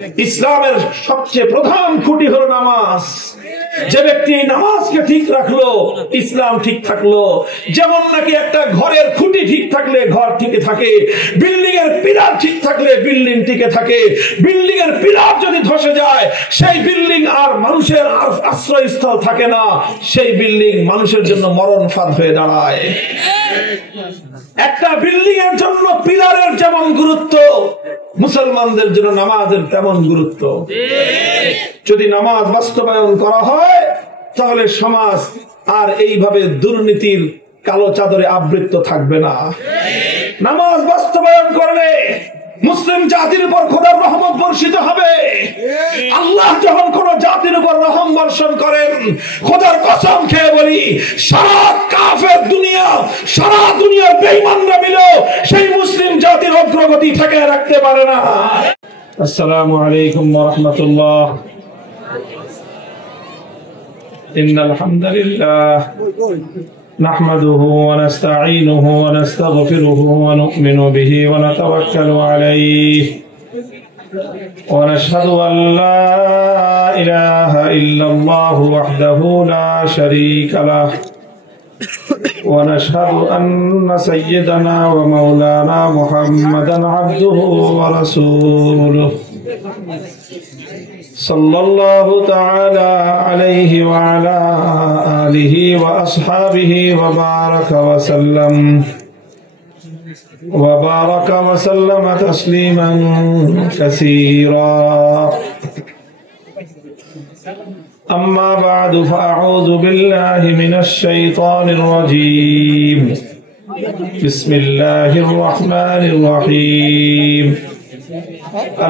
ইসলামের সবচেয়ে প্রধান খুঁটি হলো নামাজ। যে ব্যক্তি নামাজকে ঠিক রাখলো, ইসলাম ঠিক থাকলো। যেমন নাকি একটা ঘরের খুঁটি ঠিক থাকলে ঘর টিকে থাকে, বিল্ডিং এর পিলার ঠিক থাকলে বিল্ডিং টিকে থাকে। বিল্ডিং এর পিলার যদি ধসে যায়, সেই বিল্ডিং আর মানুষের আশ্রয়স্থল থাকে না, সেই বিল্ডিং মানুষের জন্য মরণ ফাঁদ হয়ে দাঁড়ায়। একটা বিল্ডিং এর জন্য পিলারের যেমন গুরুত্ব, মুসলমানদের জন্য নামাজের তেমন গুরুত্ব। যদি নামাজ বাস্তবায়ন করা হয়, তাহলে সমাজ আর এইভাবে দুর্নীতির কালো চাদরে আবৃত থাকবে না। নামাজ বাস্তবায়ন করলে মুসলিম জাতির উপর খোদার রহমত বর্ষিত হবে। আল্লাহ যখন কোন জাতির উপর রহম বর্ষণ করেন, খোদার কসম খেয়ে বলি, সারা কাফের দুনিয়া, সারা দুনিয়ার বেঈমানরা মিলেও সেই মুসলিম জাতির অগ্রগতি ঠেকায় রাখতে পারে না। আসসালামু আলাইকুম ওয়া রাহমাতুল্লাহ। ইন্নাল হামদুলিল্লাহ نحمده ونستعينه ونستغفره ونؤمن به ونتوكل عليه ونشهد أن لا إله إلا الله وحده لا شريك له ونشهد أن سيدنا ومولانا محمدا عبده ورسوله صلى الله تعالى عليه وعلى آله وأصحابه وبارك وسلم تسليما كثيرا. أما بعد فأعوذ بالله من الشيطان الرجيم. بسم الله الرحمن الرحيم.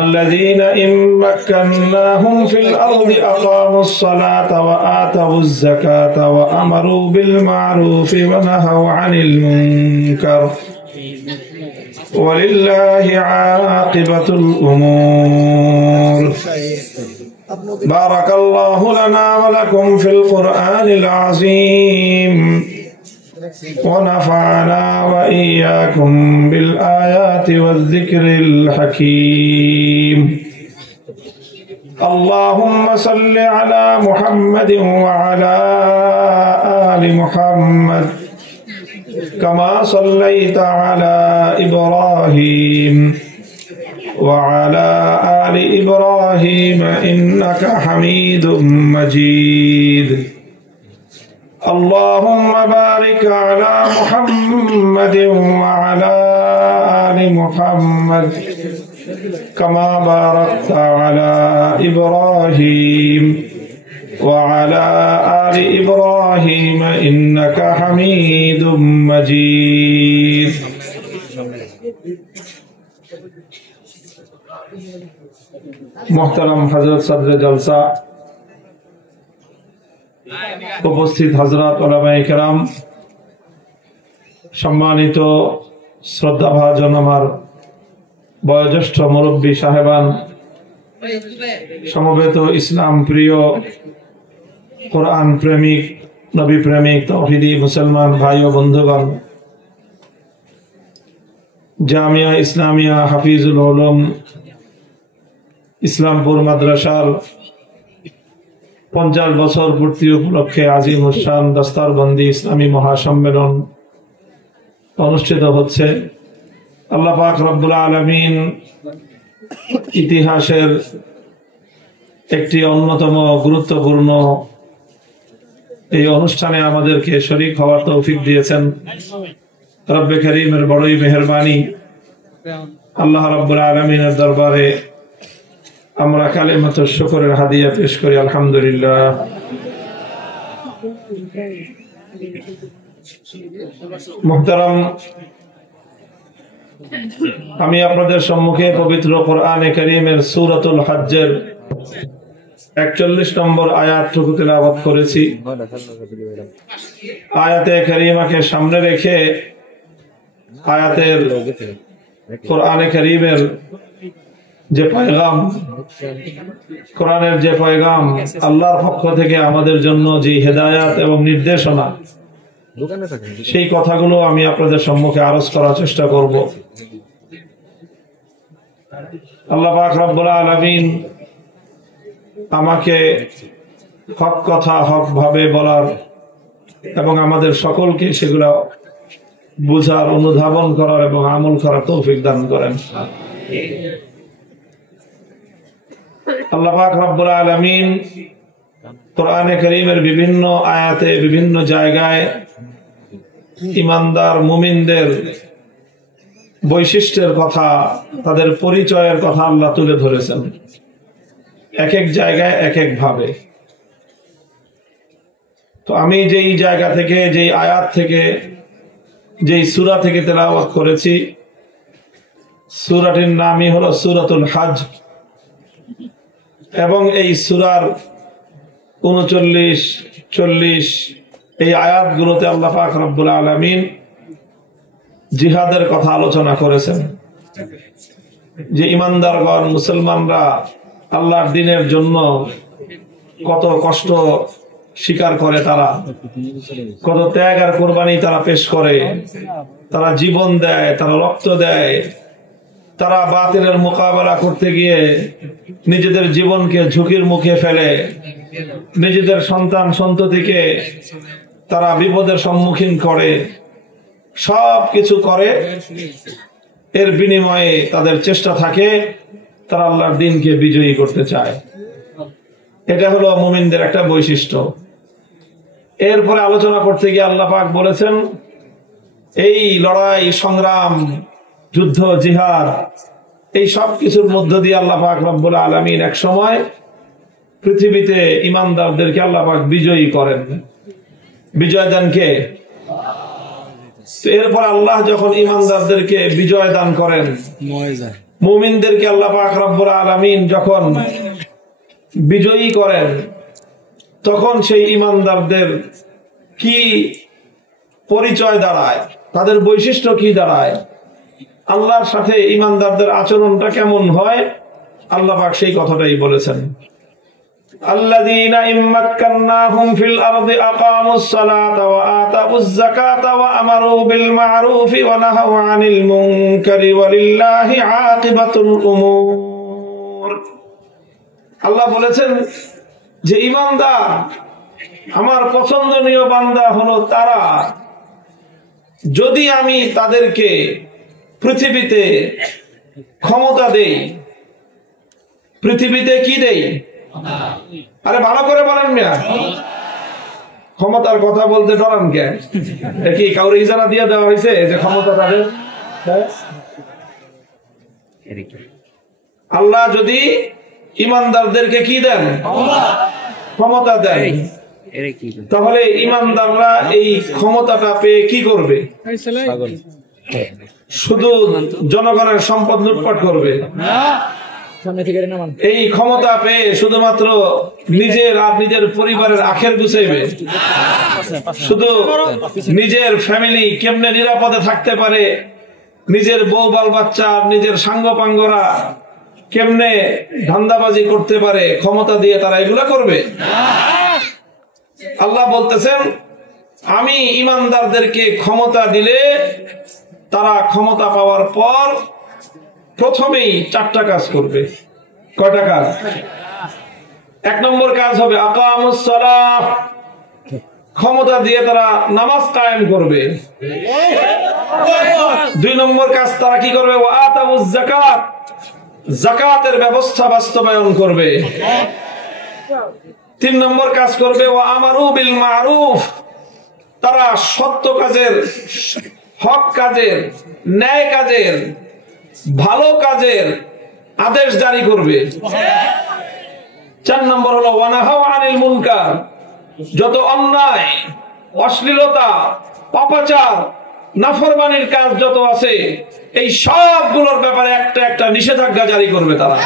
الذين إن مكناهم في الأرض أقاموا الصلاة وآتوا الزكاة وأمروا بالمعروف ونهوا عن المنكر ولله عاقبة الأمور. بارك الله لنا ولكم في القرآن العظيم ونفعنا وإياكم بالآيات والذكر الحكيم. اللهم صل على محمد وعلى آل محمد كما صليت على إبراهيم وعلى آل إبراهيم إنك حميد مجيد. اللهم بارك على محمد وعلى آل محمد كما باركت على إبراهيم وعلى آل إبراهيم إنك حميد مجيد. محترم حضرت صدر جلسہ، উপস্থিত হযরত উলামায়ে কেরাম, সম্মানিত শ্রদ্ধাভাজন আমার বয়োজ্যেষ্ঠ মুরব্বী সাহেবান, সমবেত ইসলাম প্রিয়, কোরআন প্রেমিক, নবী প্রেমিক, তাওহীদি মুসলমান ভাই ও বন্ধুগণ, জামিয়া ইসলামিয়া হাফিজুল উলুম ইসলামপুর মাদ্রাসার 50 বছর পূর্তি উপলক্ষে আজিম উশান দস্তারবন্দি ইসলামী মহাসম্মেলন অনুষ্ঠিত হচ্ছে। আল্লাহ পাক রব্বুল আলামিন ইতিহাসের একটি অন্যতম গুরুত্বপূর্ণ এই অনুষ্ঠানে আমাদেরকে শরীক হওয়ার তৌফিক দিয়েছেন। রব্বে করিমের বড়ই মেহেরবানি। আল্লাহ রব্বুল আলামিনের দরবারে আমরা কালিমাতুশ শুকরের হাদিয়া পেশ করি, আলহামদুলিল্লাহ। মুহতারাম, আমি আপনাদের সম্মুখে পবিত্র কোরআনে কারীমের সূরাতুল হজ্জের 41 নম্বর আয়াতটুকু তেলাওয়াত করেছি। আয়াতে কারীমাকে সামনে রেখে আয়াতের কোরআনে কারীমের যে পয়গাম, কোরআনের যে পয়গাম, আল্লাহর পক্ষ থেকে আমাদের জন্য যে হেদায়াত এবং নির্দেশনা, সেই কথাগুলো আমি আপনাদের সম্মুখে আরজ করার চেষ্টা করব। আল্লাহ পাক রব্বুল আলামিন আমাকে হক কথা হক ভাবে বলার এবং আমাদের সকলকে সেগুলো বুঝার, অনুধাবন করার এবং আমল করার তৌফিক দান করেন। আল্লাহ পাক রব্বুল আলামিন কোরআনে কারীমের বিভিন্ন আয়াতে বিভিন্ন জায়গায় ঈমানদার মুমিনদের বৈশিষ্ট্যের কথা, তাদের পরিচয়ের কথা আল্লাহ তুলে ধরেছেন, এক এক জায়গায় এক এক ভাবে। তো আমি যেই জায়গা থেকে, যেই আয়াত থেকে, যেই সূরা থেকে তেলাওয়াত করেছি, সূরাটির নামই হলো সূরাতুল হজ এবং এই সূরার 39, 40 এই আয়াতগুলোতে আল্লাহ পাক রব্বুল আলামিন জিহাদের কথা আলোচনা করেছেন, যে ঈমানদারগণ মুসলমানরা আল্লাহর দ্বীনের জন্য কত কষ্ট স্বীকার করে, তারা কত ত্যাগ আর কোরবানি তারা পেশ করে, তারা জীবন দেয়, তারা রক্ত দেয়, তারা বাতিলের মোকাবেলা করতে গিয়ে নিজেদের জীবনকে ঝুঁকির মুখে ফেলে, নিজেদের সন্তান সন্ততিকে তারা বিপদের সম্মুখীন করে, সব কিছু করে। এর বিনিময়ে তাদের চেষ্টা থাকে তারা আল্লাহর দ্বীনকে বিজয়ী করতে চায়। এটা হলো মুমিনদের একটা বৈশিষ্ট্য। এরপরে আলোচনা করতে গিয়ে আল্লাহ পাক বলেছেন, এই লড়াই সংগ্রাম, যুদ্ধ, জিহাদ, এই সব কিছুর মধ্য দিয়ে আল্লাহ পাক রব্বুল আলামিন এক সময় পৃথিবীতে ঈমানদারদেরকে আল্লাহ পাক বিজয়ী করেন। বিজয় দান কে? এরপর আল্লাহ যখন ঈমানদারদেরকে বিজয় দান করেন, মুমিনদেরকে আল্লাহ পাক রব্বুল আলামিন যখন বিজয়ী করেন, তখন সেই ঈমানদারদের কি পরিচয় দাঁড়ায়, তাদের বৈশিষ্ট্য কি দাঁড়ায়, আল্লাহর সাথে ঈমানদারদের আচরণটা কেমন হয়, আল্লাহ পাক সেই কথাটাই বলেছেন। আল্লাযীনা ইম্মাক্কান্নাহুম ফিল আরদি আকামুস সালাতা ওয়া আতাউয যাকাতা ওয়া আমারু বিল মা'রুফি ওয়া নাহাউ আনিল মুনকারি ওয়ালিল্লাহি আকিবাতুল উমুর। আল্লাহ বলেছেন যে ঈমানদার, আমার পছন্দনীয় বান্দা হলো তারা, যদি আমি তাদেরকে পৃথিবীতে ক্ষমতা দেই। পৃথিবীতে কি দেই? আরে ভালো করে বলেন মিয়া, ক্ষমতার কথা বলতে ডরান কেন? কি কাউরে ইজারা দিয়ে দেওয়া হয়েছে যে ক্ষমতা তাদের? আল্লাহ যদি ঈমানদারদেরকে কি দেন? ক্ষমতা দেন, তাহলে ঈমানদাররা এই ক্ষমতাটা পেয়ে কি করবে? শুধু জনগণের সম্পদ লুটপাট করবে? এই ক্ষমতা পেয়ে শুধুমাত্র নিজের আর নিজের পরিবারের আখের গুছাইবে? শুধু নিজের ফ্যামিলি কেমনে নিরাপদে থাকতে পারে, নিজের বউ বাল বাচ্চা আর নিজের সাঙ্গপাঙ্গরা কেমনে ধান্দাবাজি করতে পারে, ক্ষমতা দিয়ে তারা এগুলা করবে? আল্লাহ বলতেছেন, আমি ঈমানদারদেরকে ক্ষমতা দিলে তারা ক্ষমতা পাওয়ার পর প্রথমেই 4টা কাজ করবে। কয়টা কাজ? 1 নম্বর কাজ হবে আকামুস সালাহ, ক্ষমতা দিয়ে তারা নামাজ কায়েম করবে। 2 নম্বর কাজ তারা কি করবে? ওয়া আতাউয যাকাত, যাকাতের ব্যবস্থা বাস্তবায়ন করবে। 3 নম্বর কাজ করবে ওয়া আমারু বিল মা'রুফ, তারা সত্য কাজের, হক কাজের, ন্যায় কাজের, ভালো কাজের আদেশ জারি করবে। 4 নম্বর হলো ওয়া নাহাউ আনিল মুনকার, যত অন্যায়, অশ্লীলতা, পাপাচার, নাফরমানির কাজ যত আছে, এই সবগুলোর ব্যাপারে একটা একটা নিষেধাজ্ঞা জারি করবে তারা।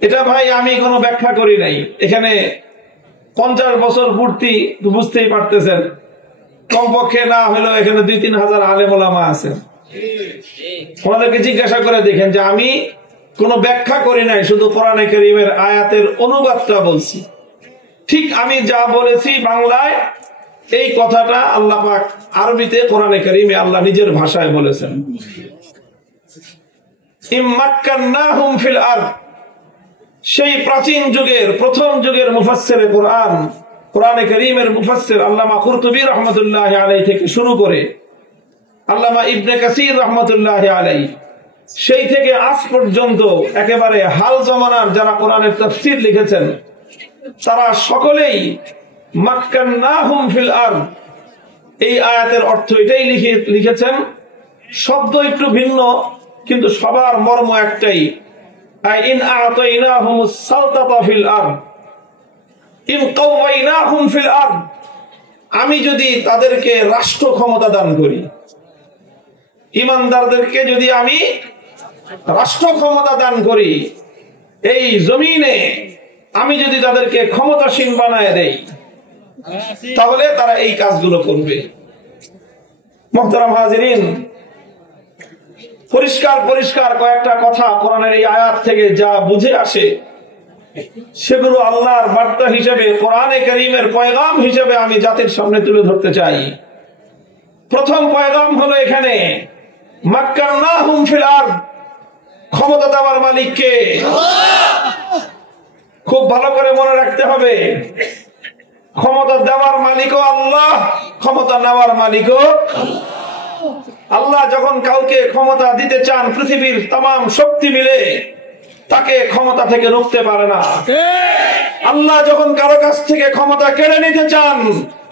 এটা ভাই আমি কোনো ব্যাখ্যা করি নাই। এখানে 50 বছর পূর্তি বুঝতেই পারতেছেন, কমপক্ষে না হলেও এখানে 2-3 হাজার আলেম ওলামা আছেন। ওনাদেরকে জিজ্ঞাসা করে দেখেন যে আমি কোনো ব্যাখ্যা করি নাই, শুধু কোরআনে কারীমের আয়াতের অনুবাদটা বলছি। ঠিক আমি যা বলেছি বাংলায়, এই কথাটা আল্লাহ পাক আরবিতে কোরআনে কারীমে আল্লাহ নিজের ভাষায় বলেছেন। ইম্মাক্কান্নাহুম ফিল আরদ, সেই প্রাচীন যুগের প্রথম যুগের মুফাসসিরে কোরআন, কোরআনে কারীমের মুফাসসির আল্লামা কুরতুবী রাহমাতুল্লাহি আলাইহি থেকে শুরু করে আল্লামা ইবনে কাসির রাহমাতুল্লাহি আলাইহি, সেই থেকে আজ পর্যন্ত একেবারে হাল জমানার যারা কোরআনের তাফসীর লিখেছেন তারা সকলেই মাক্কান্নাহুম ফিল আরদ এই আয়াতের অর্থ এটাই লিখেছেন। শব্দ একটু ভিন্ন কিন্তু সবার মর্ম একটাই, ইন আতাইনাহুমুস সালতাতা ফিল আরদ ইন কাওয়াইনাহুম ফিল আরদ, আমি যদি তাদেরকে রাষ্ট্র ক্ষমতা দান করি, ঈমানদারদেরকে যদি আমি রাষ্ট্র ক্ষমতা দান করি, এই জমিনে আমি যদি তাদেরকে ক্ষমতাসীন বানায় দেই, তাহলে তারা এই কাজগুলো করবে। মুহতারাম হাজিরিন, পরিষ্কার পরিষ্কার কয়েকটা কথা কোরআনের এই আয়াত থেকে যা বুঝে আসে সেগুলো আল্লাহর বার্তা হিসেবে, কোরআনে কারীমের পয়গাম হিসেবে আমি জাতির সামনে তুলে ধরতে চাই। প্রথম পয়গাম হলো এখানে মাক্কান্নাহুম ফিল আরদ, ক্ষমতা দেওয়ার মালিক কে? খুব ভালো করে মনে রাখতে হবে, ক্ষমতা দেওয়ার মালিকও আল্লাহ, ক্ষমতা নেওয়ার মালিকও আল্লাহ। যখন কাউকে ক্ষমতা দিতে চান, পৃথিবীর তামাম শক্তি মিলে তাকে ক্ষমতা থেকে রুখতে পারে না। আল্লাহ যখন কারো কাছ থেকে ক্ষমতা কেড়ে নিতে চান,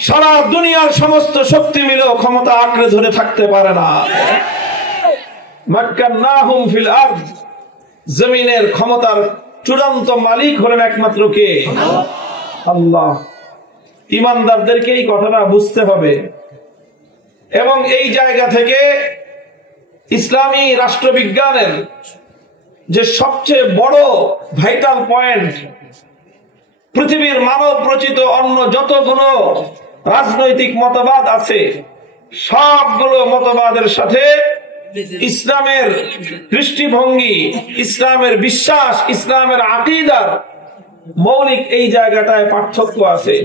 সারা দুনিয়ার সমস্ত শক্তি মিলেও ক্ষমতা আঁকড়ে ধরে থাকতে পারে না। মাক্কান্নাহুম ফিল আরদ, জমিনের ক্ষমতার চূড়ান্ত মালিক হলেন একমাত্র কে? আল্লাহ। ঈমানদারদেরকে এই কথাটা বুঝতে হবে এবং এই জায়গা থেকে ইসলামী রাষ্ট্রবিজ্ঞানের যে সবচেয়ে বড় ভাইটাল পয়েন্ট, পৃথিবীর মানব রচিত অন্য যতগুলো রাজনৈতিক মতবাদ আছে সবগুলো মতবাদের সাথে ইসলামের দৃষ্টিভঙ্গি, ইসলামের বিশ্বাস, ইসলামের আকীদার মৌলিক এই জায়গাটায় পার্থক্য আছে।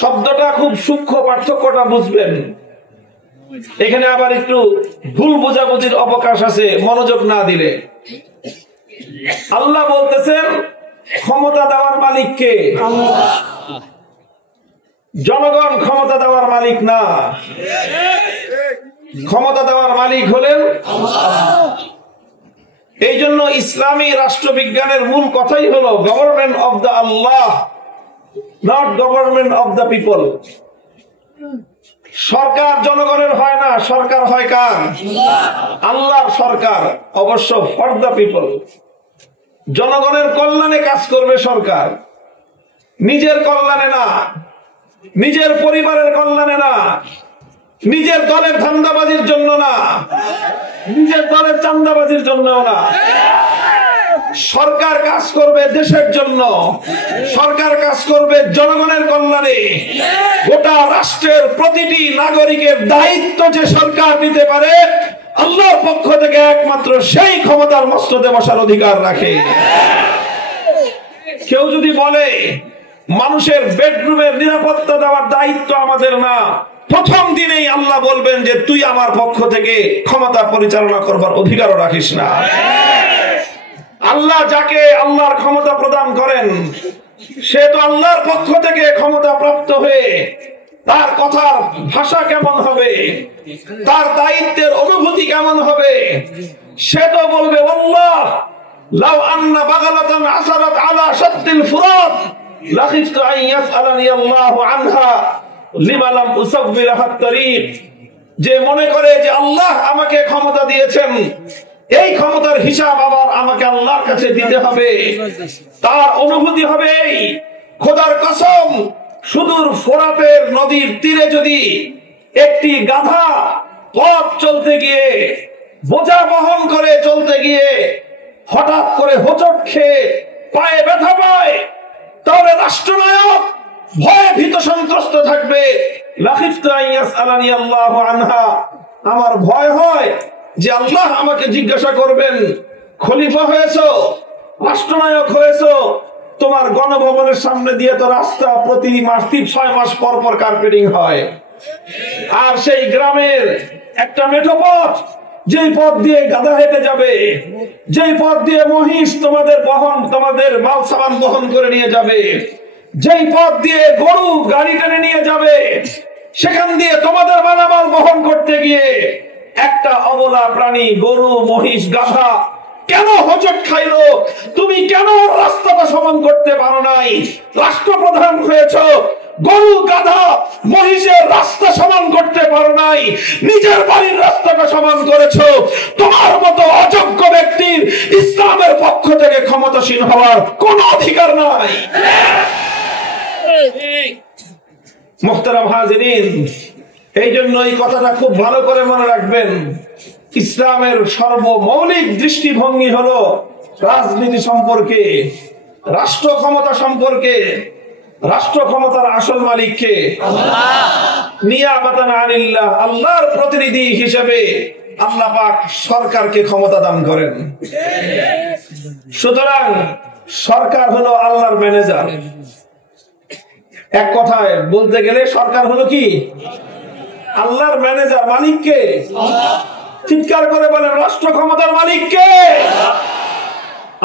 শব্দটা খুব সূক্ষ্ম, পার্থক্যটা বুঝবেন। এখানে আবার একটু ভুল বোঝাবুঝির অবকাশ আছে মনোযোগ না দিলে। আল্লাহ বলতেছেন ক্ষমতা দেওয়ার মালিক কে? জনগণ ক্ষমতা দেওয়ার মালিক না, ক্ষমতা দেওয়ার মালিক হলেন আল্লাহ। এই জন্য ইসলামী রাষ্ট্রবিজ্ঞানের মূল কথাই হলো government of the Allah, not government of the people. সরকার জনগণের হয় না, সরকার হয় কার? আল্লাহর সরকার, অবশ্য ফর দ্য পিপল। জনগণের কল্যাণে কাজ করবে সরকার, নিজের কল্যাণে না, নিজের পরিবারের কল্যাণে না, নিজের দলের ধান্দাবাজির জন্য না, নিজের দলের চান্দাবাজির জন্য না। সরকার কাজ করবে দেশের জন্য, সরকার কাজ করবে জনগণের কল্যাণে। গোটা রাষ্ট্রের প্রতিটি নাগরিকের দায়িত্ব যে সরকার নিতে পারে, আল্লাহর পক্ষ থেকে একমাত্র সেই ক্ষমতার মস্তদে বসার অধিকার রাখে। কেউ যদি বলে মানুষের বেডরুমের নিরাপত্তা দেওয়ার দায়িত্ব আমাদের না, প্রথম দিনেই আল্লাহ বলবেন যে তুই আমার পক্ষ থেকে ক্ষমতা পরিচালনা করবার অধিকারও রাখিস না। আল্লাহ যাকে আল্লাহর ক্ষমতা প্রদান করেন, সে তো আল্লাহর পক্ষ থেকে ক্ষমতা প্রাপ্ত হয়ে তার কথার ভাষা কেমন হবে, তার দায়িত্বের অনুভূতি কেমন হবে, সে তো বলবে আল্লাহ লাউ আন্না বাগালাতান আসারাত আলা শাত্তিল ফুরাত লাখিফতু আন ইয়াসআলানি আল্লাহু আনহা লিমা লাম উসাব্বিলাহা তারিক। যে মনে করে যে আল্লাহ আমাকে ক্ষমতা দিয়েছেন, এই ক্ষমতার হিসাব আবার আমাকে আল্লাহর কাছে দিতে হবে, তার অনুভূতি হবে খোদার কসম, সুদূর ফোরাতের নদীর তীরে যদি একটি গাধা পথ চলতে গিয়ে, বোঝা বহন করে চলতে গিয়ে হঠাৎ করে হোঁচট খেয়ে পায়ে ব্যথা পায়, তাহলে রাষ্ট্রনায়ক ভয়ে ভীত সন্ত্রস্ত থাকবে। লাখিফতু আন ইয়াসআলানি আল্লাহু আনহা, আমার ভয় হয় যে আল্লাহ আমাকে জিজ্ঞাসা করবেন, খলিফা হয়েছো, রাষ্ট্রনায়ক হয়েছো, তোমার গণভবনের সামনে দিয়ে তো রাস্তা প্রতি মাস 6 মাস পর পর কার্পেটিং হয়, আর সেই গ্রামের একটা মেঠো পথ যেই পথ দিয়ে গাধা হেঁটে যাবে, যেই পথ দিয়ে মহিষ তোমাদের মাল সামান বহন করে নিয়ে যাবে, যেই পথ দিয়ে গরু গাড়ি টেনে নিয়ে যাবে, সেখান দিয়ে তোমাদের মালামাল বহন করতে গিয়ে একটা অবলা প্রাণী গরু মহিষ গাধা কেন হোঁচট খাইলো? তুমি কেন রাস্তাটা সমান করতে পারো নাই? রাষ্ট্রপ্রধান হয়েছ, গরু গাধা মহিষের রাস্তা সমান করতে পারো নাই, নিজের বাড়ির রাস্তাটা সমান করেছো। তোমার মতো অযোগ্য ব্যক্তির ইসলামের পক্ষ থেকে ক্ষমতাসীন হওয়ার কোন অধিকার নাই। মুহতারাম হাজিরিন, এই জন্য এই কথাটা খুব ভালো করে মনে রাখবেন। ইসলামের সর্বমৌলিক দৃষ্টিভঙ্গি হলো রাজনীতি সম্পর্কে, রাষ্ট্র ক্ষমতা সম্পর্কে। রাষ্ট্র ক্ষমতার আসল মালিক কে? নিয়াবাতান আনিল্লাহ, আল্লাহর প্রতিনিধি হিসেবে আল্লাহ পাক সরকারকে ক্ষমতা দান করেন। সুতরাং সরকার হলো আল্লাহর ম্যানেজার। এক কথায় বলতে গেলে সরকার হলো কি? আল্লাহর ম্যানেজার। মালিক কে? চিৎকার করে বলেন, রাষ্ট্র ক্ষমতার মালিক কে?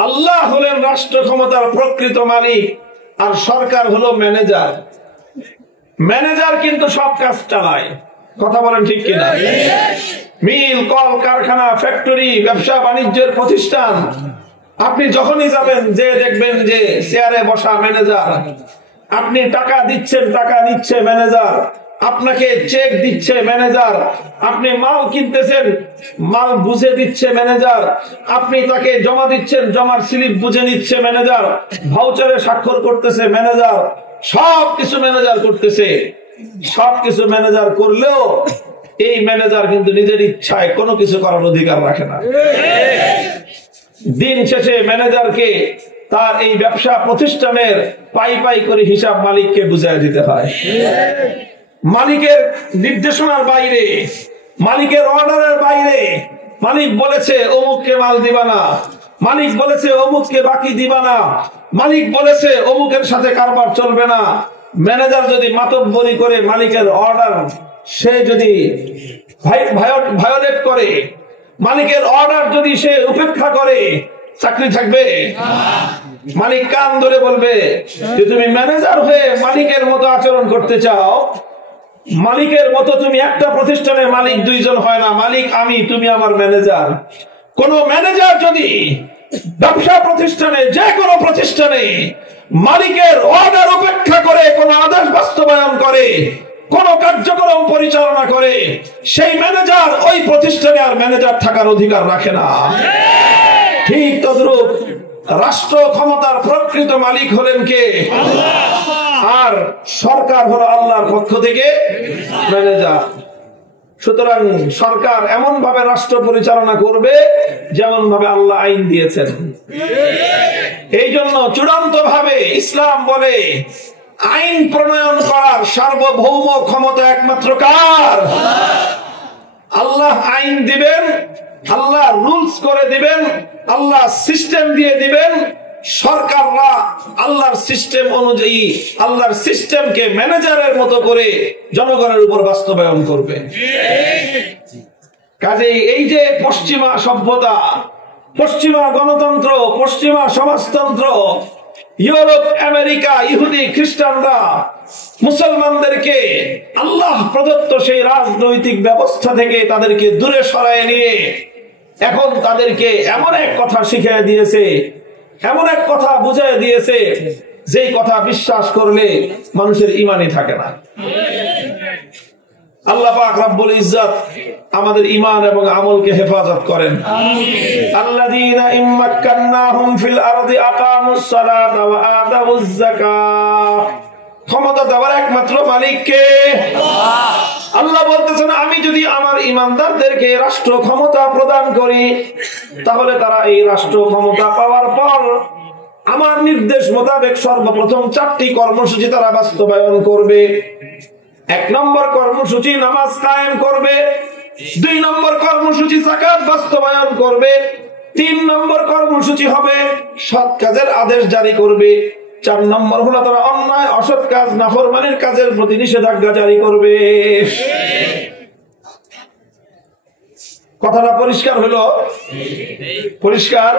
আল্লাহ হলেন রাষ্ট্র ক্ষমতার প্রকৃত মালিক, আর সরকার হলো ম্যানেজার। ম্যানেজার কিন্তু সব কাজ চালায়। কথা বলেন ঠিক কিনা? মিল, কল কারখানা, ফ্যাক্টরি, ব্যবসা বাণিজ্যের প্রতিষ্ঠান, আপনি যখনই যাবেন যে দেখবেন যে চেয়ারে বসা ম্যানেজার। আপনি টাকা দিচ্ছেন, টাকা নিচ্ছে ম্যানেজার। আপনাকে চেক দিচ্ছে ম্যানেজার। আপনি মাল কিনতেছেন, মাল বুঝে দিচ্ছে ম্যানেজার। আপনি তাকে জমা দিচ্ছেন, জমার স্লিপ বুঝে নিচ্ছে ম্যানেজার। ভাউচারে স্বাক্ষর করতেছে ম্যানেজার। সবকিছু ম্যানেজার করতেছে। সবকিছু ম্যানেজার করলেও এই ম্যানেজার কিন্তু নিজের ইচ্ছায় কোনো কিছু করার অধিকার রাখে না। দিন শেষে ম্যানেজারকে তার এই ব্যবসা প্রতিষ্ঠানের পাই পাই করে হিসাব মালিককে বুঝিয়ে দিতে হয়। মালিকের নির্দেশনার বাইরে, মালিকের অর্ডারের বাইরে মালিক বলেছে অমুককে মাল দিবা না, মালিক বলেছে অমুককে বাকি দিবা না, মালিক বলেছে অমুকের সাথে কারবার চলবে না। ম্যানেজার যদি মাতব্বরি করে মালিকের অর্ডার সে যদি ভায়োলেট করে, মালিকের অর্ডার যদি সে উপেক্ষা করে, চাকরি থাকবে? মালিক কান ধরে বলবে যে তুমি ম্যানেজার হয়ে মালিকের মতো আচরণ করতে চাও। মালিকের মতো তুমি একটা প্রতিষ্ঠানে মালিক দুইজন হয় না, মালিক আমি, তুমি আমার ম্যানেজার। কোন ম্যানেজার যদি ব্যবসা প্রতিষ্ঠানে, যে কোনো প্রতিষ্ঠানে মালিকের অর্ডার উপেক্ষা করে কোন আদেশ বাস্তবায়ন করে, কোন কার্যক্রম পরিচালনা করে, সেই ম্যানেজার ওই প্রতিষ্ঠানে আর ম্যানেজার থাকার অধিকার রাখে না। ঠিক তদ্রূপ রাষ্ট্র ক্ষমতার প্রকৃত মালিক হলেন কে? আর সরকার হলো আল্লাহর পক্ষ থেকে ম্যানেজার। সুতরাং সরকার এমন ভাবে রাষ্ট্র পরিচালনা করবে যেমন ভাবে আল্লাহ আইন দিয়েছেন। এই জন্য চূড়ান্ত ভাবে ইসলাম বলে আইন প্রণয়ন করার সার্বভৌম ক্ষমতা একমাত্র কার? আল্লাহ আইন দিবেন, আল্লাহ রুলস করে দিবেন, আল্লাহ সিস্টেম দিয়ে দিবেন। সরকাররা আল্লাহর সিস্টেম অনুযায়ী আল্লাহর সিস্টেমকে ম্যানেজারের মতো করে জনগণের উপর বাস্তবায়ন করবে। কাজেই এই যে পশ্চিমা সভ্যতা, পশ্চিমা গণতন্ত্র, পশ্চিমা সমাজতন্ত্র, ইউরোপ, আমেরিকা, ইহুদি, খ্রিস্টানরা মুসলমানদেরকে আল্লাহ প্রদত্ত সেই রাজনৈতিক ব্যবস্থা থেকে তাদেরকে দূরে সরায় নিয়ে এখন তাদেরকে এমন এক কথা শিখিয়ে দিয়েছে, এমন এক কথা বুঝিয়ে দিয়েছে, যেই কথা বিশ্বাস করলে মানুষের ঈমানই থাকে না। আল্লাহ পাক রব্বুল ইজ্জত আমাদের ঈমান এবং আমলকে হেফাজত করেন। আল্লাযীনা ইম্মাক্কান্নাহুম ফিল আরদি আকামুস সালাতা ওয়া আতাউয যাকাত। ক্ষমতা দেওয়ার একমাত্র মালিক কে? আল্লাহ বলতেছেন আমি যদি আমার ঈমানদারদেরকে রাষ্ট্র ক্ষমতা প্রদান করি, তাহলে তারা এই রাষ্ট্র ক্ষমতা পাওয়ার পর আমার নির্দেশ মোতাবেক সর্বপ্রথম 4টি কর্মসূচি তারা বাস্তবায়ন করবে। 1 নম্বর কর্মসূচি নামাজ কায়েম করবে, 2 নম্বর কর্মসূচি যাকাত বাস্তবায়ন করবে, 3 নম্বর কর্মসূচি হবে সৎ কাজের আদেশ জারি করবে, 4 নম্বর হলো তারা অন্যায় অসৎ কাজ নাফরমানির কাজের প্রতি নিষেধাজ্ঞা জারি করবে। কথাটা পরিষ্কার হলো? পরিষ্কার?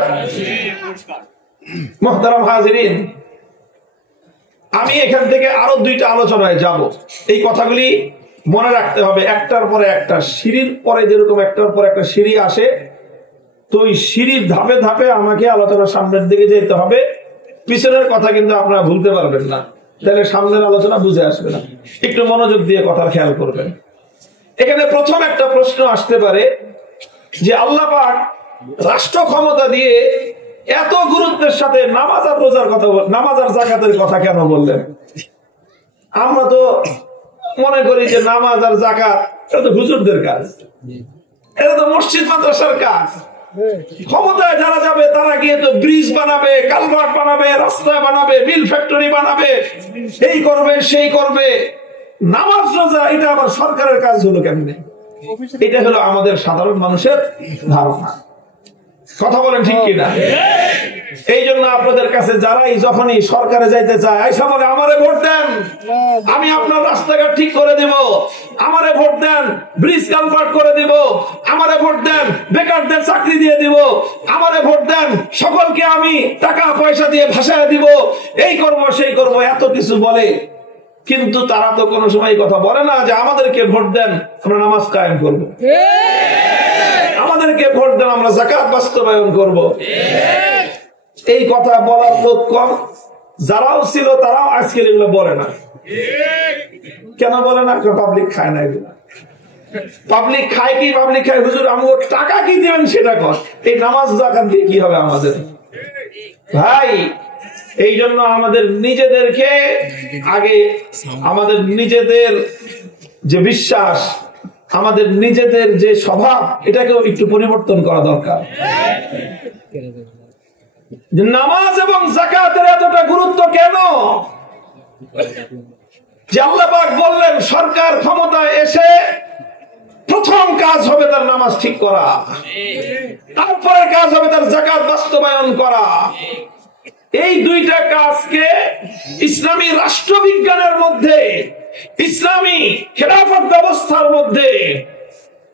মুহতারাম হাজিরিন, আমি এখান থেকে আরো দুইটা আলোচনায় যাব। এই কথাগুলি মনে রাখতে হবে, একটার পরে একটা, সিঁড়ির পরে যেরকম একটার পর একটা সিঁড়ি আসে, তো ওই সিঁড়ির ধাপে ধাপে আমাকে আলোচনার সামনের দিকে যেতে হবে। পিছনের কথা কিন্তু আপনারা ভুলতে পারবেন না, তাহলে সামনের আলোচনা বুঝে আসবে না। একটু মনোযোগ দিয়ে কথার খেয়াল করবেন। এখানে প্রথম একটা প্রশ্ন আসতে পারে যে আল্লাহ পাক রাষ্ট্র ক্ষমতা দিয়ে এত গুরুত্বের সাথে নামাজ আর রোজার কথা, নামাজ আর যাকাতের কথা কেন বললেন? আমরা তো মনে করি যে নামাজ আর যাকাত এটা তো হুজুরদের কাজ, এটা তো মসজিদ মাদ্রাসার কাজ। ক্ষমতায় যারা যাবে তারা গিয়ে তো ব্রিজ বানাবে, কালভার্ট বানাবে, রাস্তা বানাবে, মিল ফ্যাক্টরি বানাবে, এই করবে সেই করবে। নামাজ রোজা এটা আবার সরকারের কাজ হলো কেমনে? এটা হলো আমাদের সাধারণ মানুষের ধারণা। কথা বলেন ঠিক কিনা? এই জন্য আপনাদের কাছে যারাই যখনই সরকারে যাইতে চায়, আইসা বলে আমারে ভোট দেন, আমি আপনার রাস্তাঘাট ঠিক করে দিব, আমারে ভোট দেন, ব্রিজ কালভার্ট করে দিব, আমারে ভোট দেন, বেকারদের চাকরি দিয়ে দিব, আমারে ভোট দেন, সকলকে আমি টাকা পয়সা দিয়ে ভাসায় দিব, এই করব সেই করব, এত কিছু বলে। কিন্তু তারা তো কোনো সময় কথা বলে না যে আমাদেরকে ভোট দেন, আমরা নামাজ কায়েম করব, আমাদেরকে ভোট দেন, আমরা যাকাত বাস্তবায়ন করব। এই কথা বলার লোক কম, যারাও ছিল তারাও আজকে এগুলো বলে না। কেন বলে না? পাবলিক খায় না এগুলো। পাবলিক খায় কি? পাবলিক খায় হুজুর আমাকে টাকা কি দিবেন সেটা কর, এই নামাজ যাকাত দিয়ে কি হবে আমাদের? ভাই, এই জন্য আমাদের নিজেদেরকে আগে, আমাদের নিজেদের যে বিশ্বাস, আমাদের নিজেদের যে স্বভাব, এটাকেও একটু পরিবর্তন করা দরকার। নামাজ এবং যাকাতের এতটা গুরুত্ব কেন? যে আল্লাহ পাক বললেন সরকার ক্ষমতায় এসে প্রথম কাজ হবে তার নামাজ ঠিক করা, তারপরে কাজ হবে তার যাকাত বাস্তবায়ন করা। এই দুইটা কাজকে ইসলামী রাষ্ট্রবিজ্ঞানের মধ্যে, ইসলামী খেলাফত ব্যবস্থার মধ্যে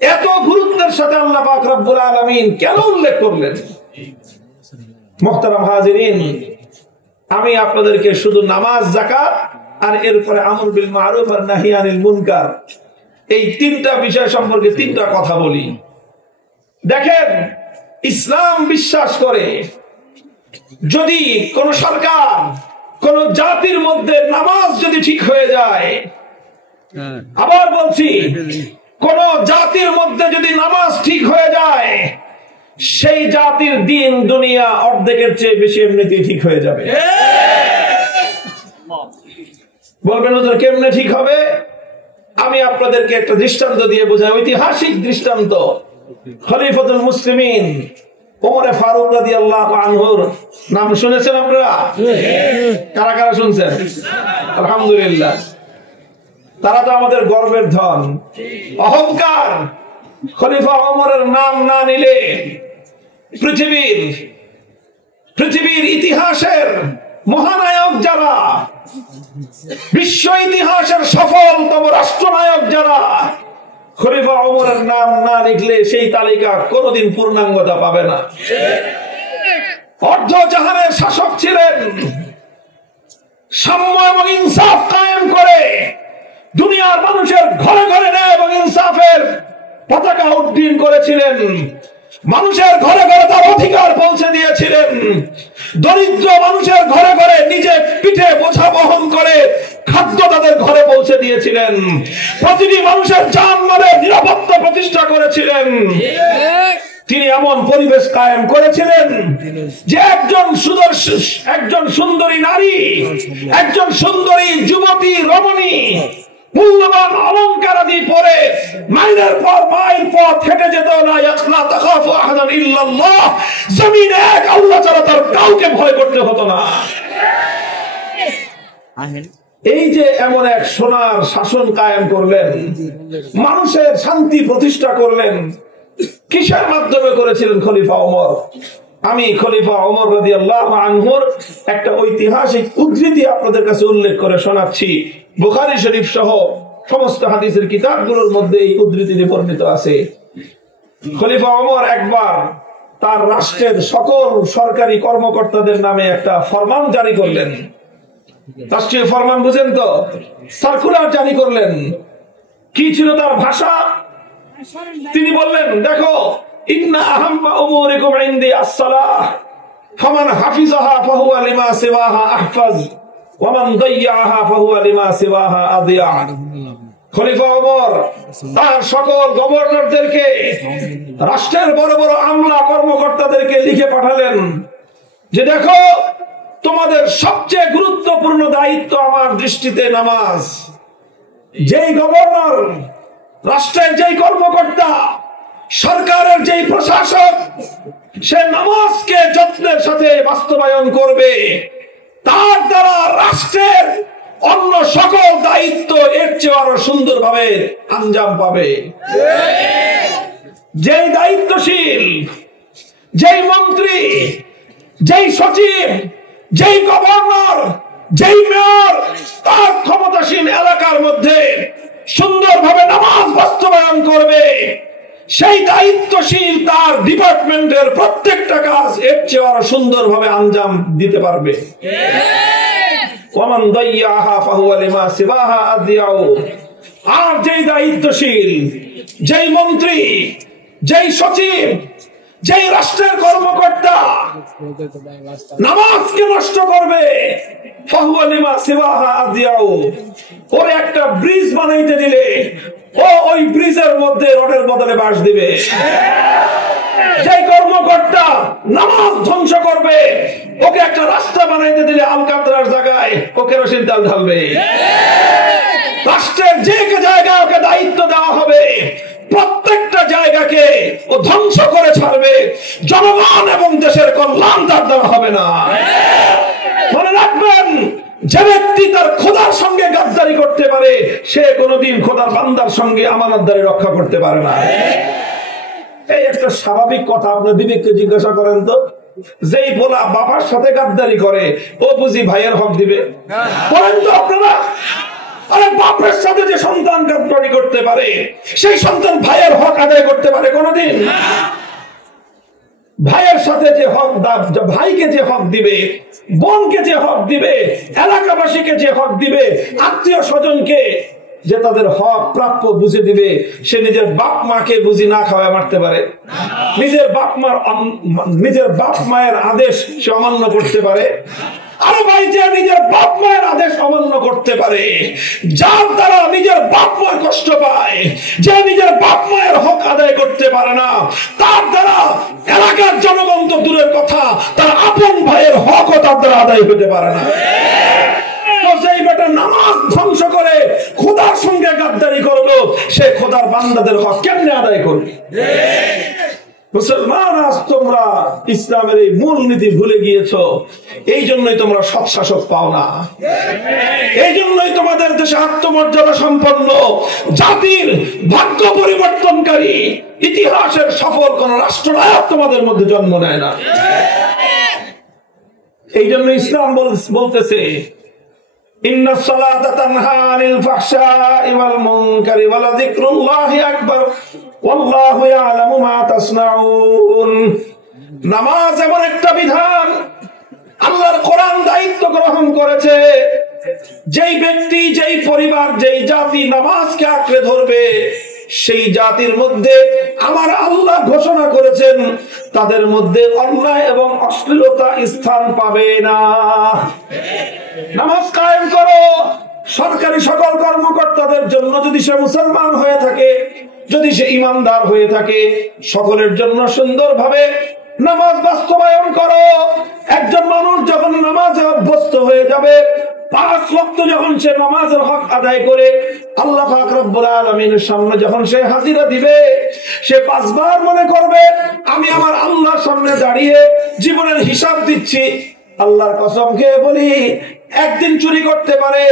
এত গুরুত্বের সাথে আল্লাহ পাক রব্বুল আলামিন কেন উল্লেখ করলেন? মুহতারাম হাজিরিন, আমি আপনাদেরকে শুধু নামাজ, যাকাত আর এরপরে আমর বিল মারুফ আর নাহি আনিল মুনকার, এই তিনটা বিষয় সম্পর্কে তিনটা কথা বলি। দেখেন, ইসলাম বিশ্বাস করে যদি কোন সরকার, কোন জাতির মধ্যে নামাজ যদি ঠিক হয়ে যায়, আবার বলছি, কোন জাতির মধ্যে যদি নামাজ ঠিক হয়ে যায়, সেই জাতির দিন দুনিয়া অর্ধেকের চেয়ে বেশি এমনিতেই ঠিক হয়ে যাবে। বলবেন হুজুর কেমনে ঠিক হবে? আমি আপনাদেরকে একটা দৃষ্টান্ত দিয়ে বোঝাই, ঐতিহাসিক দৃষ্টান্ত। খলিফাতুল মুসলিমিন ওমর ফারুক রাদিয়াল্লাহু আনহুর নাম শুনেছেন আপনারা? কারা কারা শুনছেন? আলহামদুলিল্লাহ। তারা তো আমাদের গর্বের ধন, অহংকার। খলিফা ওমরের নাম না নিলে পৃথিবীর ইতিহাসের মহানায়ক যারা, বিশ্ব ইতিহাসের সফলতম রাষ্ট্রনায়ক যারা, খলিফা ওমরের নাম না লিখলে সেই তালিকা কোনোদিন পূর্ণাঙ্গতা পাবে না। অর্ধজাহানের শাসক ছিলেন, সাম্য এবং ইনসাফ কায়েম করে দুনিয়ার মানুষের ঘরে ঘরে ন্যায় এবং ইনসাফের পতাকা উড্ডীন করেছিলেন, মানুষের ঘরে ঘরে তার অধিকার পৌঁছে দিয়েছিলেন, দরিদ্র মানুষের ঘরে ঘরে নিজে পিঠে বোঝা বহন করে খাদ্য তাদের ঘরে পৌঁছে দিয়েছিলেন, প্রতিটি মানুষের জান-মালের নিরাপত্তা প্রতিষ্ঠা করেছিলেন। তিনি এমন পরিবেশ কায়েম করেছিলেন যে একজন সুন্দরী নারী, একজন সুন্দরী যুবতী রমণী মূল্যবান অলংকার আদি পরে মাইলের পর মাইল পথ হেঁটে যেত না। ইয়াখলা তাখাফু আহাদান ইল্লাল্লাহ, জমিনে এক আল্লাহ ছাড়া তার কাউকে ভয় করতে হতো না। এই যে এমন এক সোনার শাসন কায়েম করলেন, মানুষের শান্তি প্রতিষ্ঠা করলেন, কিসের মাধ্যমে করেছিলেন খলিফা ওমর? আমি খলিফা ওমর রাদিয়াল্লাহু আনহুর একটা ঐতিহাসিক উদ্ধৃতি আপনাদের কাছে উল্লেখ করে শোনাচ্ছি। বুখারী শরীফ সহ সমস্ত হাদিসের কিতাবগুলোর মধ্যে এই উদ্ধৃতিটি বর্ণিত আছে। খলিফা ওমর একবার তার রাষ্ট্রের সকল সরকারি কর্মকর্তাদের নামে একটা ফরমান জারি করলেন। রাষ্ট্রীয় ফরমান বুঝেন তো, সার্কুলার জারি করলেন। কি ছিল তার ভাষা? তিনি বললেন, দেখো, ইন্না আহাম্মা উমুরিকুম ইনদি আস-সালাহ ফামান হাফিজাহা ফাহুয়া লিমা সিওয়াহা আহফাজ ওয়া মান দাইয়াহা ফাহুয়া লিমা সিওয়াহা আদিয়া। খলিফা ওমর তার সকল গভর্নরদেরকে, রাষ্ট্রের বড় বড় আমলা কর্মকর্তাদেরকে লিখে পাঠালেন যে দেখো, তোমাদের সবচেয়ে গুরুত্বপূর্ণ দায়িত্ব আমার দৃষ্টিতে নামাজ। যেই গভর্নর, রাষ্ট্রের যেই কর্মকর্তা, সরকারের যেই প্রশাসক সে নামাজকে যত্নের সাথে বাস্তবায়ন করবে, তার দ্বারা রাষ্ট্রের অন্য সকল দায়িত্ব এর চেয়ে আরো সুন্দরভাবে আঞ্জাম পাবে। যেই দায়িত্বশীল, যেই মন্ত্রী, যেই সচিব, যেই গভর্নর, যেই মেয়র তার ক্ষমতাসীন এলাকার মধ্যে সুন্দরভাবে নামাজ বাস্তবায়ন করবে, সেই দায়িত্বশীল তার ডিপার্টমেন্টের প্রত্যেকটা কাজ এর চেয়ে আরো সুন্দরভাবে আঞ্জাম দিতে পারবে। ওয়ামান দাইয়াহা ফাহুয়া লিমা সিওয়াহা আদিয়াউ। আর যেই দায়িত্বশীল, যেই মন্ত্রী, যেই সচিব, যেই রাষ্ট্রের কর্মকর্তা নামাজকে নষ্ট করবে, ফাহুয়া লিমা সিওয়াহা আদিয়াউ, ওর একটা ব্রিজ বানাইতে দিলে ও ওই ব্রিজের মধ্যে রডের বদলে বাঁশ দিবে। যে কর্মকর্তা নামাজ ধ্বংস করবে, ওকে একটা রাস্তা বানাইতে দিলে আলকাতরার জায়গায় ও কেরোসিন তেল ঢালবে। রাষ্ট্রের যে জায়গায় ওকে দায়িত্ব দেওয়া হবে, প্রত্যেকটা জায়গাকে ও ধ্বংস করে ছাড়বে। জনগণ এবং দেশের কল্যাণ তার দ্বারা হবে না। মনে রাখবেন, যে ব্যক্তি তার খোদার সঙ্গে গাদ্দারি করতে পারে, সে কোনোদিন খোদার বান্দার সঙ্গে আমানতদারি রক্ষা করতে পারে না। এই একটা স্বাভাবিক কথা। আপনার বিবেককে জিজ্ঞাসা করেন তো, যেই বলা বাবার সাথে গাদ্দারি করে, ও বুঝি ভাইয়ের হক দিবে? বলেন তো আপনারা। আরে বাপের সাথে যে সন্তান গাদ্দারি করতে পারে, সেই সন্তান ভাইয়ের হক আদায় করতে পারে কোনোদিন? ভাইয়ের সাথে যে হক, ভাইকে যে হক দিবে, বোনকে যে হক দিবে, এলাকাবাসীকে যে হক দিবে, আত্মীয় স্বজনকে যে তাদের হক প্রাপ্য বুঝে দিবে, সে নিজের বাপ মাকে বুঝি না খাওয়ায় মারতে পারে? নিজের বাপ মায়ের আদেশ সে অমান্য করতে পারে? আরে ভাই, যে নিজের বাপ মায়ের আদেশ অমান্য করতে পারে, যার দ্বারা নিজের বাপ মায়ের কষ্ট পায়, যে নিজের বাপ মায়ের হক আদায় করতে পারে না, তার দ্বারা এলাকার জনগণ তো দূরের কথা, তার আপন ভাইয়ের হকও তার দ্বারা আদায় হতে পারে না। যেই বেটা নামাজ ধ্বংস করে খোদার সঙ্গে গাদ্দারি করলো, সে খোদার বান্দাদের হক কেমনে আদায় করবে? মুসলমান, আজ তোমরা ইসলামের এই মূল নীতি ভুলে গিয়েছো। এই জন্যই তোমরা সৎ শাসক পাও না। এই জন্যই তোমাদের দেশে আত্মমর্যাদা সম্পন্ন জাতির ভাগ্য পরিবর্তনকারী ইতিহাসের সফল কোন রাষ্ট্রনায়ক তোমাদের মধ্যে জন্ম নেয় না। এই জন্য ইসলাম বলতেছে, ইন্নাস সালাতা তানহা আনিল ফাহশাই ওয়াল মুনকারি ওয়া লাযিকরুল্লাহি আকবার ওয়াল্লাহু ইয়ালামু মা তাসনাউন। নামাজ এমন একটা বিধান, আল্লাহর কোরআন দায়িত্ব গ্রহণ করেছে, যেই ব্যক্তি, যেই পরিবার, যেই জাতি নামাজকে আঁকড়ে ধরবে, সেই জাতির মধ্যে আমার আল্লাহ ঘোষণা করেছেন তাদের মধ্যে অন্যায় এবং অশ্লীলতা স্থান পাবে না। নামাজ কায়েম করো। সরকারি সকল কর্মকর্তাদের জন্য, যদি সে মুসলমান হয়ে থাকে, যদি সে ইমানদার হয়ে থাকে, সকলের জন্য সুন্দরভাবে নামাজ বাস্তবায়ন করো। একজন মানুষ যখন নামাজে অভ্যস্ত হয়ে যাবে, 5 ওয়াক্ত যখন সে নামাজের হক আদায় করে আল্লাহ পাক রব্বুল আলামিনের সামনে যখন সে হাজিরা দিবে, সে 5 বার মনে করবে, আমি আমার আল্লাহর সামনে দাঁড়িয়ে জীবনের হিসাব দিচ্ছি। আল্লাহর কসম খেয়ে বলি, একদিন চুরি করতে পারে,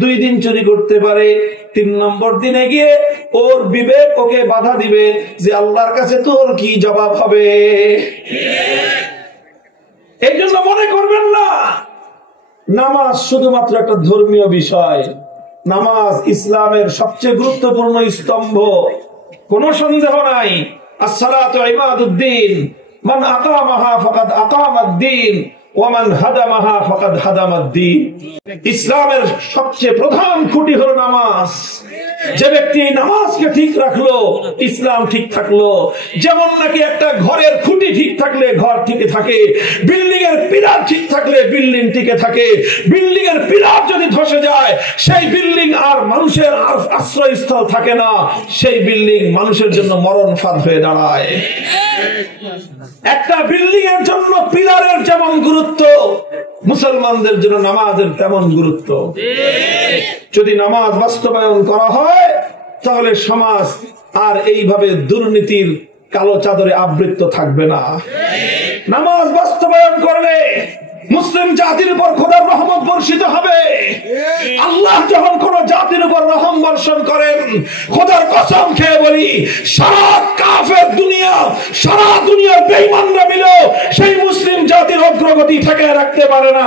2 দিন চুরি করতে পারে, 3 নম্বর দিনে গিয়ে ওর বিবেক ওকে বাধা দিবে যে আল্লাহর কাছে তোর কি জবাব হবে। এই জন্য মনে করবেন না নামাজ শুধুমাত্র একটা ধর্মীয় বিষয়। নামাজ ইসলামের সবচেয়ে গুরুত্বপূর্ণ স্তম্ভ, কোনো সন্দেহ নাই। আসসালাতু ইমাদুদ্দিন, মান আকামাহা ফাকাদ আকামাদ্দিন ওয়া মান হাদামাহা ফাকাদ হাদামাদ্দিন। ইসলামের সবচেয়ে প্রধান খুঁটি হলো নামাজ। যে ব্যক্তি নামাজকে ঠিক রাখলো, ইসলাম ঠিক থাকলো। যেমন নাকি একটা ঘরের খুঁটি ঠিক থাকলে ঘর টিকে থাকে, বিল্ডিং এর পিলার ঠিক থাকলে বিল্ডিং টিকে থাকে। বিল্ডিং এর পিলার যদি ধসে যায়, সেই বিল্ডিং আর মানুষের আশ্রয়স্থল থাকে না, সেই বিল্ডিং মানুষের জন্য মরণ ফাঁদ হয়ে দাঁড়ায়। একটা বিল্ডিং এর জন্য পিলারের যেমন গুরুত্ব, মুসলমানদের জন্য নামাজের তেমন গুরুত্ব। যদি নামাজ বাস্তবায়ন করা হয়, তাহলে সমাজ আর এইভাবে দুর্নীতির কালো চাদরে আবৃত থাকবে না। নামাজ বাস্তবায়ন করলে মুসলিম জাতির উপর খোদার রহমত বর্ষিত হবে। আল্লাহ যখন কোন জাতির উপর রহম বর্ষণ করেন, খোদার কসম খেয়ে বলি, সারা কাফের দুনিয়া, সারা দুনিয়ার বেঈমানরা মিলেও সেই মুসলিম জাতির অগ্রগতি ঠেকায় রাখতে পারে না।